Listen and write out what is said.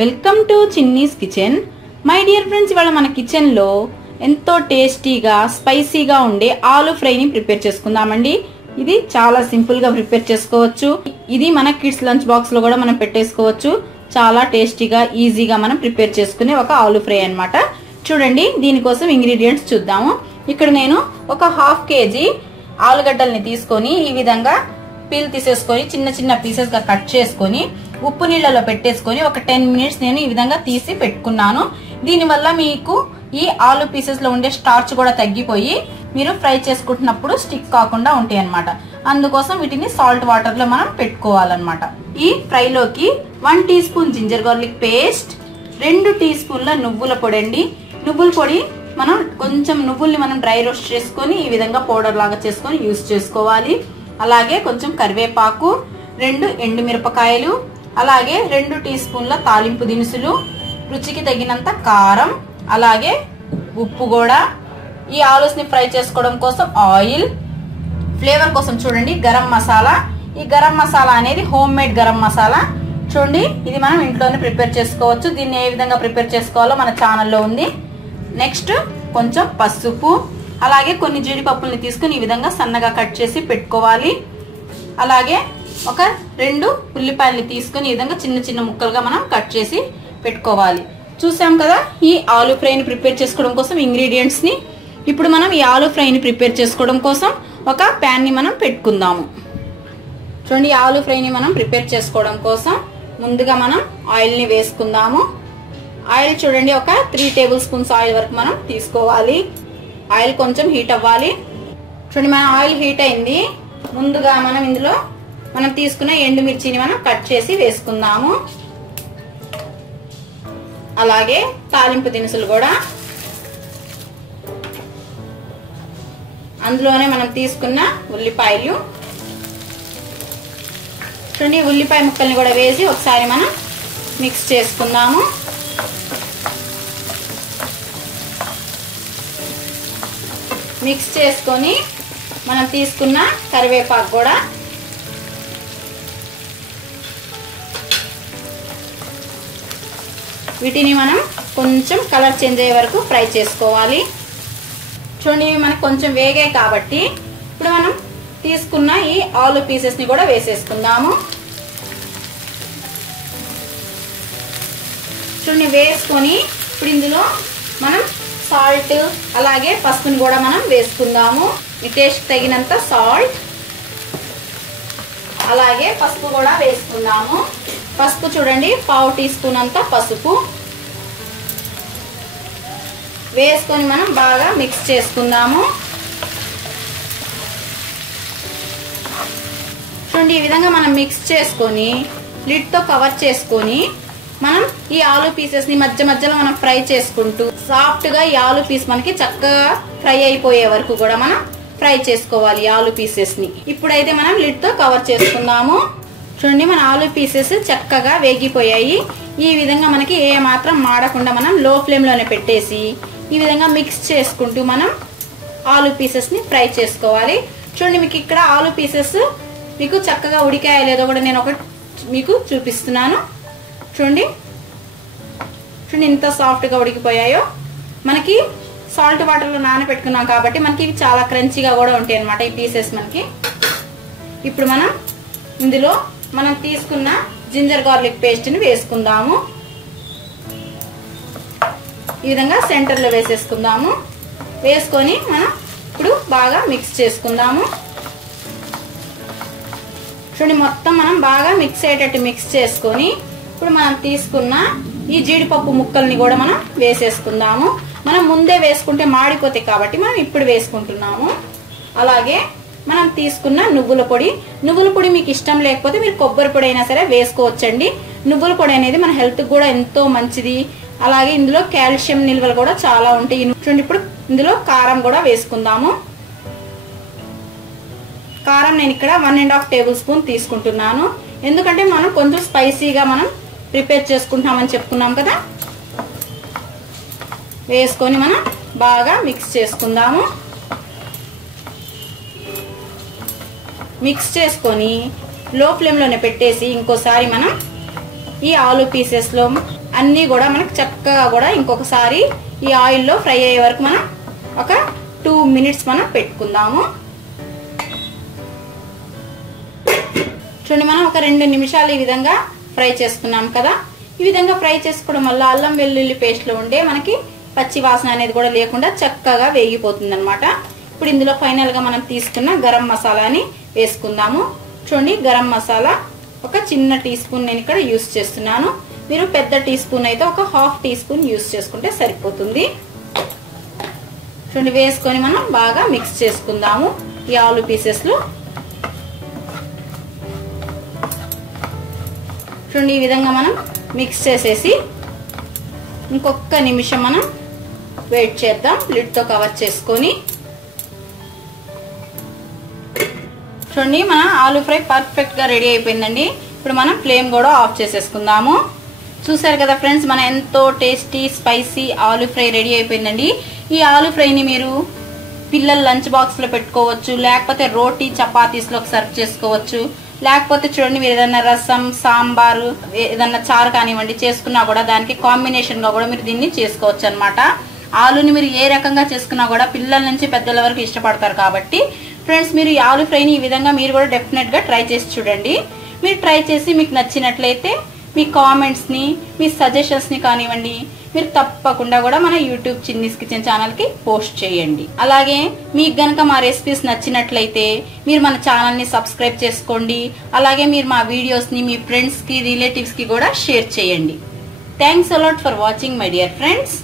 Welcome to Chinni's kitchen. My dear friends ఇవాళ మన కిచెన్లో ఎంతో టేస్టీగా స్పైసీగా ఉండే ఆలు ఫ్రైని ప్రిపేర్ చేసుకుందామండి. ఇది చాలా సింపుల్గా ప్రిపేర్ చేసుకోవచ్చు. ఇది మన కిడ్స్ లంచ్ బాక్స్లో కూడా మనం పెట్టేసుకోవచ్చు. చాలా టేస్టీగా ఈజీగా మనం ప్రిపేర్ చేసుకునే ఒక ఆలు ఫ్రై అన్నమాట. చూడండి దీనికోసం ఇంగ్రీడియంట్స్ చూద్దాము. ఇక్కడ నేను ఒక హాఫ్ కేజీ ఆలుగడ్డల్ని తీసుకొని ఈ విధంగా పీల్ తీసేసుకొని చిన్న చిన్న పీసెస్గా కట్ చేసుకొని ఉప్పు నీళ్ళలో పెట్టేసుకొని ఒక టెన్ మినిట్స్ నేను ఈ విధంగా తీసి పెట్టుకున్నాను. దీనివల్ల మీకు ఈ ఆలు పీసెస్లో ఉండే స్టార్చ్ కూడా తగ్గిపోయి మీరు ఫ్రై చేసుకుంటున్నప్పుడు స్టిక్ కాకుండా ఉంటాయి అనమాట అందుకోసం వీటిని సాల్ట్ వాటర్లో మనం పెట్టుకోవాలన్నమాట. ఈ ఫ్రైలోకి one teaspoon ginger garlic paste రెండు టీ స్పూన్ల నువ్వుల పొడి అండి నువ్వుల పొడి మనం కొంచెం నువ్వుల్ని మనం డ్రై రోస్ట్ చేసుకొని ఈ విధంగా పౌడర్ లాగా చేసుకొని యూస్ చేసుకోవాలి. అలాగే కొంచెం కరివేపాకు రెండు ఎండు మిరపకాయలు అలాగే రెండు టీ స్పూన్ల తాలింపు దినుసులు రుచికి తగినంత కారం అలాగే ఉప్పు కూడా. ఈ ఆలూస్ని ఫ్రై చేసుకోవడం కోసం ఆయిల్. ఫ్లేవర్ కోసం చూడండి గరం మసాలా. ఈ గరం మసాలా అనేది హోమ్ మేడ్ గరం మసాలా. చూడండి ఇది మనం ఇంట్లోనే ప్రిపేర్ చేసుకోవచ్చు. దీన్ని ఏ విధంగా ప్రిపేర్ చేసుకోవాలో మన ఛానల్లో ఉంది. నెక్స్ట్ కొంచెం పసుపు అలాగే కొన్ని జీడిపప్పుల్ని తీసుకుని ఈ విధంగా సన్నగా కట్ చేసి పెట్టుకోవాలి. అలాగే ఒక రెండు ఉల్లిపాయల్ని తీసుకుని ఈ విధంగా చిన్న చిన్న ముక్కలుగా మనం కట్ చేసి పెట్టుకోవాలి. చూసాం కదా ఈ ఆలు ఫ్రైని ప్రిపేర్ చేసుకోవడం కోసం ఇంగ్రీడియంట్స్ని ఇప్పుడు మనం ఈ ఆలు ఫ్రైని ప్రిపేర్ చేసుకోవడం కోసం ఒక ప్యాన్ని మనం పెట్టుకుందాము. చూడండి ఆలు ఫ్రైని మనం ప్రిపేర్ చేసుకోవడం కోసం ముందుగా మనం ఆయిల్ని వేసుకుందాము. ఆయిల్ చూడండి ఒక త్రీ టేబుల్ స్పూన్స్ ఆయిల్ వరకు మనం తీసుకోవాలి. ఆయిల్ కొంచెం హీట్ అవ్వాలి. చూడండి మన ఆయిల్ హీట్ అయింది. ముందుగా మనం ఇందులో మనం తీసుకున్న ఎండుమిర్చిని మనం కట్ చేసి వేసుకుందాము. అలాగే తాలింపు దినుసులు కూడా. అందులోనే మనం తీసుకున్న ఉల్లిపాయలు. చూడండి ఉల్లిపాయ ముక్కల్ని కూడా వేసి ఒకసారి మనం మిక్స్ చేసుకుందాము. మిక్స్ చేసుకొని మనం తీసుకున్న కరివేపాకు కూడా వీటిని మనం కొంచెం కలర్ చేంజ్ అయ్యే వరకు ఫ్రై చేసుకోవాలి. చూడండి ఇవి మనకు కొంచెం వేగాయి కాబట్టి ఇప్పుడు మనం తీసుకున్న ఈ ఆలు పీసెస్ని కూడా వేసేసుకుందాము. చూడండి వేసుకొని ఇప్పుడు ఇందులో మనం సాల్ట్ అలాగే పసుపుని కూడా మనం వేసుకుందాము. మీ టేస్ట్ తగినంత సాల్ట్ అలాగే పసుపు కూడా వేసుకుందాము. పసుపు చూడండి పావు టీ స్పూన్ అంత పసుపు. వేసుకొని మనం బాగా మిక్స్ చేసుకుందాము. చూడండి ఈ విధంగా మనం మిక్స్ చేసుకొని లిడ్తో కవర్ చేసుకొని మనం ఈ ఆలు పీసెస్ని మధ్య మధ్యలో మనం ఫ్రై చేసుకుంటూ సాఫ్ట్గా ఈ ఆలు పీస్ మనకి చక్కగా ఫ్రై అయిపోయే వరకు కూడా మనం ఫ్రై చేసుకోవాలి ఆలు పీసెస్ని ఇప్పుడైతే మనం లిడ్తో కవర్ చేసుకుందాము. చూడండి మన ఆలు పీసెస్ చక్కగా వేగిపోయాయి. ఈ విధంగా మనకి ఏ మాత్రం మాడకుండా మనం లో ఫ్లేమ్లోనే పెట్టేసి ఈ విధంగా మిక్స్ చేసుకుంటూ మనం ఆలు పీసెస్ని ఫ్రై చేసుకోవాలి. చూడండి మీకు ఇక్కడ ఆలు పీసెస్ మీకు చక్కగా ఉడికాయో లేదో కూడా నేను ఒక మీకు చూపిస్తున్నాను. చూడండి చూడండి ఇంత సాఫ్ట్గా ఉడికిపోయాయో. మనకి సాల్ట్ వాటర్లో నానబెట్టుకున్నాం కాబట్టి మనకి ఇవి చాలా క్రంచీగా కూడా ఉంటాయి అనమాట ఈ పీసెస్ మనకి. ఇప్పుడు మనం ఇందులో మనం తీసుకున్న జింజర్ గార్లిక్ పేస్ట్ని వేసుకుందాము. ఈ విధంగా సెంటర్లో వేసేసుకుందాము. వేసుకొని మనం ఇప్పుడు బాగా మిక్స్ చేసుకుందాము. చూడండి మొత్తం మనం బాగా మిక్స్ అయ్యేటట్టు మిక్స్ చేసుకొని ఇప్పుడు మనం తీసుకున్న ఈ జీడిపప్పు ముక్కల్ని కూడా మనం వేసేసుకుందాము. మనం ముందే వేసుకుంటే మాడిపోతాయి కాబట్టి మనం ఇప్పుడు వేసుకుంటున్నాము. అలాగే మనం తీసుకున్న నువ్వుల పొడి. నువ్వుల పొడి మీకు ఇష్టం లేకపోతే మీరు కొబ్బరి పొడి అయినా సరే వేసుకోవచ్చండి. నువ్వుల పొడి అనేది మన హెల్త్ కూడా ఎంతో మంచిది. అలాగే ఇందులో కాల్షియం నిల్వలు కూడా చాలా ఉంటాయి. చూడండి ఇప్పుడు ఇందులో కారం కూడా వేసుకుందాము. కారం నేను ఇక్కడ one and half tablespoon తీసుకుంటున్నాను. ఎందుకంటే మనం కొంచెం స్పైసీగా మనం ప్రిపేర్ చేసుకుంటామని చెప్పుకున్నాం కదా. వేసుకొని మనం బాగా మిక్స్ చేసుకుందాము. మిక్స్ చేసుకొని లో ఫ్లేమ్లోనే పెట్టేసి ఇంకోసారి మనం ఈ ఆలు పీసెస్లో అన్నీ కూడా మనకు చక్కగా కూడా ఇంకొకసారి ఈ ఆయిల్లో ఫ్రై అయ్యే వరకు మనం ఒక టూ మినిట్స్ మనం పెట్టుకుందాము. చూడండి మనం ఒక రెండు నిమిషాలు ఈ విధంగా ఫ్రై చేసుకున్నాం కదా. ఈ విధంగా ఫ్రై చేసుకోవడం వల్ల అల్లం వెల్లుల్లి పేస్ట్లో ఉండే మనకి పచ్చి వాసన అనేది కూడా లేకుండా చక్కగా వేగిపోతుంది అనమాట ఇప్పుడు ఇందులో ఫైనల్గా మనం తీసుకున్న గరం మసాలాని వేసుకుందాము. చూడండి గరం మసాలా ఒక చిన్న టీ స్పూన్ నేను ఇక్కడ యూస్ చేస్తున్నాను. మీరు పెద్ద టీ స్పూన్ అయితే ఒక హాఫ్ టీ స్పూన్ యూస్ చేసుకుంటే సరిపోతుంది. చూడండి వేసుకొని మనం బాగా మిక్స్ చేసుకుందాము ఈ ఆలు పీసెస్లో చూడండి ఈ విధంగా మనం మిక్స్ చేసేసి ఇంకొక నిమిషం మనం వెయిట్ చేద్దాం. లిడ్తో కవర్ చేసుకొని. చూడండి మన ఆలు ఫ్రై పర్ఫెక్ట్గా రెడీ అయిపోయిందండి. ఇప్పుడు మనం ఫ్లేమ్ కూడా ఆఫ్ చేసేసుకుందాము. చూసారు కదా ఫ్రెండ్స్ మన ఎంతో tasty spicy aloo fry ready అయిపోయిందండి. ఈ ఆలు ఫ్రైని మీరు పిల్లల లంచ్ బాక్స్లో పెట్టుకోవచ్చు లేకపోతే రోటీ చపాతీస్లో సర్వ్ చేసుకోవచ్చు. లేకపోతే చూడండి మీరు ఏదైనా రసం సాంబారు ఏదన్నా చారు కానివ్వండి చేసుకున్నా కూడా దానికి కాంబినేషన్గా కూడా మీరు దీన్ని చేసుకోవచ్చు అనమాట ఆలుని మీరు ఏ రకంగా చేసుకున్నా కూడా పిల్లల నుంచి పెద్దల వరకు ఇష్టపడతారు కాబట్టి ఫ్రెండ్స్ మీరు ఈ ఆలు ఫ్రైని ఈ విధంగా మీరు కూడా డెఫినెట్గా ట్రై చేసి చూడండి. మీరు ట్రై చేసి మీకు నచ్చినట్లయితే మీ కామెంట్స్ని మీ సజెషన్స్ని కానివ్వండి మీరు తప్పకుండా కూడా మన యూట్యూబ్ చిన్నీస్ కిచెన్ ఛానల్కి పోస్ట్ చేయండి. అలాగే మీకు గనక మా రెసిపీస్ నచ్చినట్లయితే మీరు మన ఛానల్ని సబ్స్క్రైబ్ చేసుకోండి. అలాగే మీరు మా వీడియోస్ని మీ ఫ్రెండ్స్కి రిలేటివ్స్కి కూడా షేర్ చేయండి. Thanks a lot for watching my dear friends